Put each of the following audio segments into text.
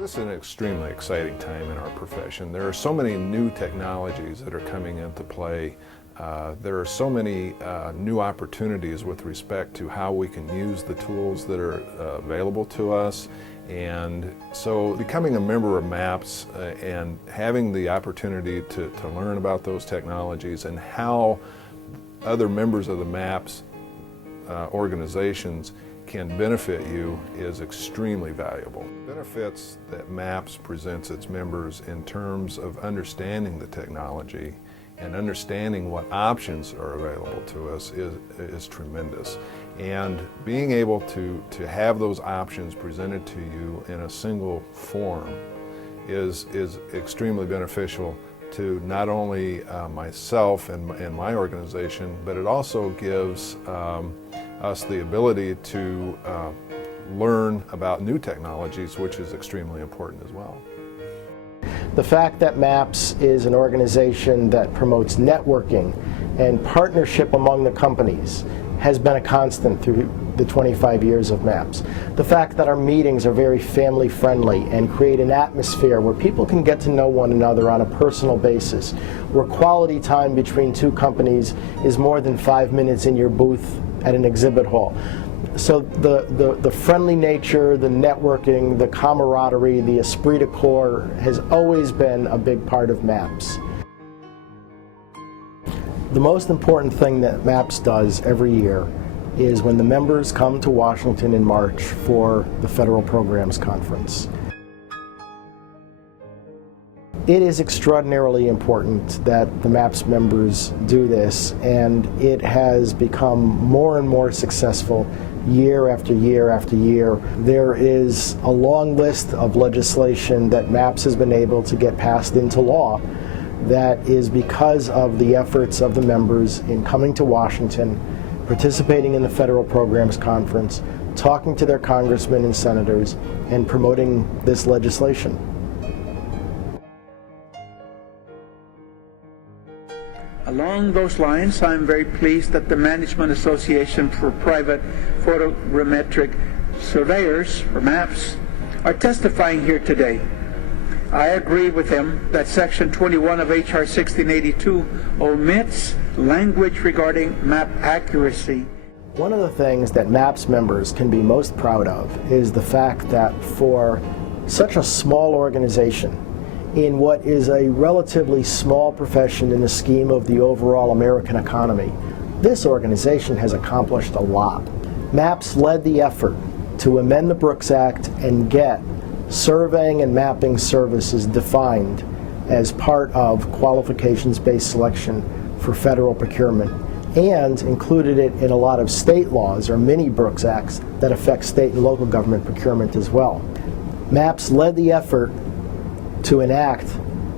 This is an extremely exciting time in our profession. There are so many new technologies that are coming into play. There are so many new opportunities with respect to how we can use the tools that are available to us. And so becoming a member of MAPS and having the opportunity to learn about those technologies and how other members of the MAPS organizations can benefit you is extremely valuable. The benefits that MAPS presents its members in terms of understanding the technology and understanding what options are available to us is tremendous. And being able to have those options presented to you in a single form is extremely beneficial to not only myself and my organization, but it also gives us the ability to learn about new technologies, which is extremely important as well. The fact that MAPS is an organization that promotes networking and partnership among the companies has been a constant through the 25 years of MAPS. The fact that our meetings are very family friendly and create an atmosphere where people can get to know one another on a personal basis, where quality time between two companies is more than 5 minutes in your booth at an exhibit hall. So the friendly nature, the networking, the camaraderie, the esprit de corps has always been a big part of MAPS. The most important thing that MAPS does every year is when the members come to Washington in March for the Federal Programs Conference. It is extraordinarily important that the MAPS members do this, and it has become more and more successful year after year after year. There is a long list of legislation that MAPS has been able to get passed into law that is because of the efforts of the members in coming to Washington, participating in the Federal Programs Conference, talking to their congressmen and senators, and promoting this legislation. Along those lines, I'm very pleased that the Management Association for Private Photometric Surveyors, or MAPS, are testifying here today. I agree with him that Section 21 of H.R. 1682 omits language regarding map accuracy. One of the things that MAPS members can be most proud of is the fact that for such a small organization, in what is a relatively small profession in the scheme of the overall American economy, this organization has accomplished a lot. MAPS led the effort to amend the Brooks Act and get surveying and mapping services defined as part of qualifications-based selection for federal procurement, and included it in a lot of state laws or mini Brooks Acts that affect state and local government procurement as well. MAPS led the effort to enact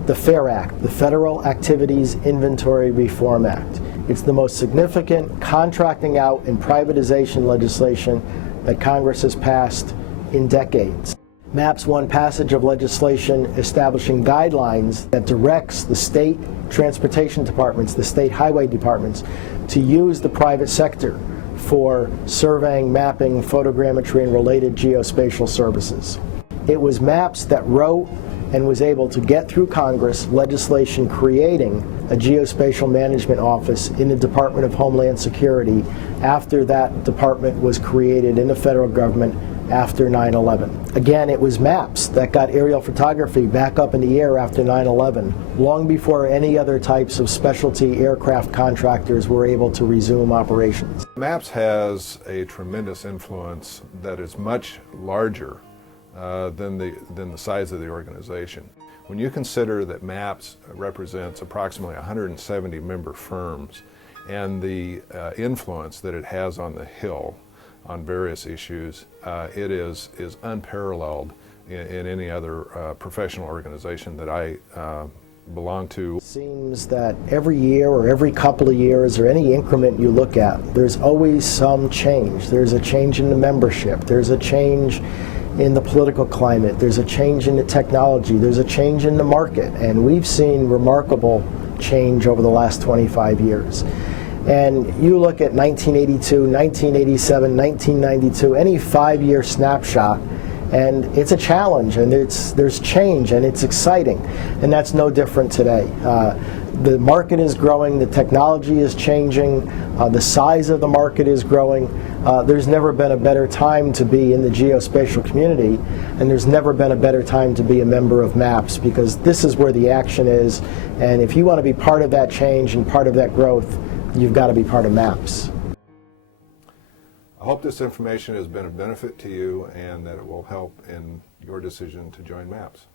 the FAIR Act, the Federal Activities Inventory Reform Act. It's the most significant contracting out and privatization legislation that Congress has passed in decades. MAPS won passage of legislation establishing guidelines that directs the state transportation departments, the state highway departments, to use the private sector for surveying, mapping, photogrammetry, and related geospatial services. It was MAPS that wrote and was able to get through Congress legislation creating a geospatial management office in the Department of Homeland Security after that department was created in the federal government after 9/11. Again, it was MAPS that got aerial photography back up in the air after 9/11, long before any other types of specialty aircraft contractors were able to resume operations. MAPS has a tremendous influence that is much larger than the size of the organization. When you consider that MAPS represents approximately 170 member firms and the influence that it has on the Hill on various issues, it is unparalleled in any other professional organization that I belong to. It seems that every year or every couple of years or any increment you look at, there's always some change. There's a change in the membership. There's a change in the political climate. There's a change in the technology. There's a change in the market. And we've seen remarkable change over the last 25 years. And you look at 1982, 1987, 1992, any 5-year snapshot, And it's a challenge, and there's change, and it's exciting, and that's no different today. The market is growing, the technology is changing, the size of the market is growing. There's never been a better time to be in the geospatial community, and there's never been a better time to be a member of MAPS, because this is where the action is, and if you want to be part of that change and part of that growth, you've got to be part of MAPS. I hope this information has been of benefit to you and that it will help in your decision to join MAPS.